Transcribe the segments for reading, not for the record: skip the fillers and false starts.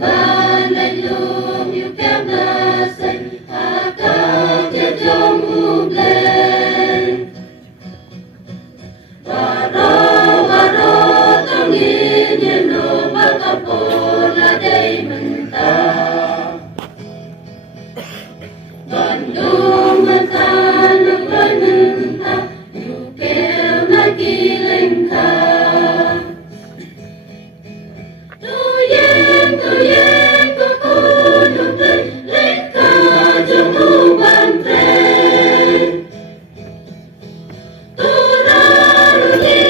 ban lạnh lùng yêu kém na xanh hạ cao chết trong u lên và đó trong nghĩa nhiên nô ba cặp bồ là đây mình ta Bandung mata nước lối mình ta yêu kém na kỳ Lyngkha Tu yên có cô lúc đây Lyngkha trong u ban trei Tu ra lu đi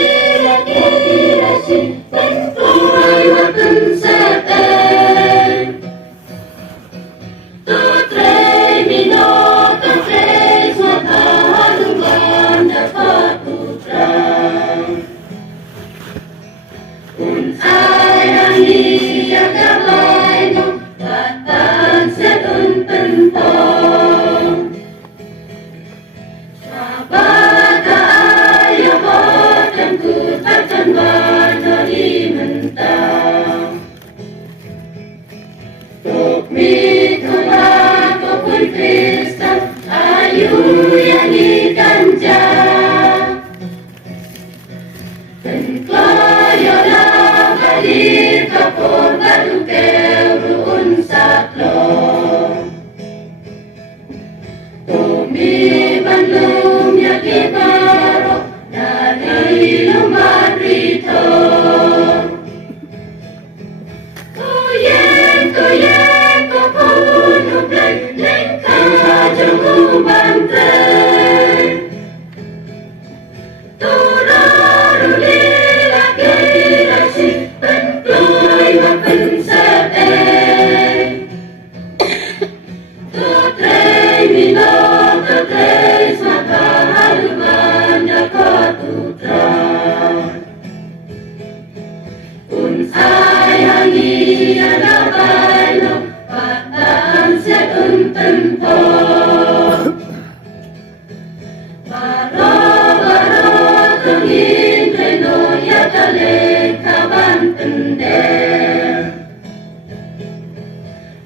là kỳ là xin bên tôi và thân sẽ tên Tu trei mi no ta trei xóa tha Lyngngam đã phát putra Un ai đi ya kamay no katan sa dun pentong Sabata ayo ko dan ku takkan bana di mentang Tok mi kula ko pun pesta ayu yang ikanja Dan klayo na balik kapon baru keruun saklong Tumi bandung ya kibaro dari lumban rito Kuyeng ko punong day Lyngkha trong u ban trei Turaro lila kira si penkloi wa pensate Tu trei mino tu trei smaka haluman ya putra Un ai hangi ada baino pataan set un tempo Baro tungin reno ya kale kaban tendem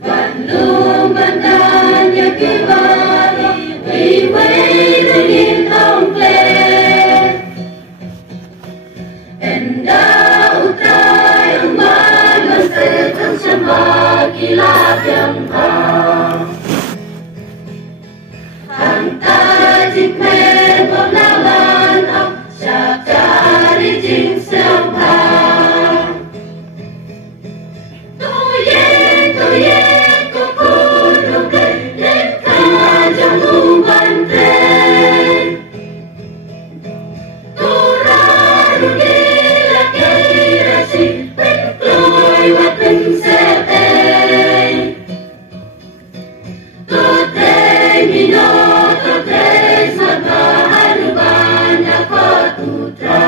Bandung bandan ya kibari wei tungin tongple Enda utrai umban bersetang sama kilap yang Hantar jikmen pengalaman au siap cari jing siap Tuyeng ko punong day Lyngkha trong u ban trei Turaro lila kira si penkloi wa pensate Tu trei mino tu trei smaka haluban ya putra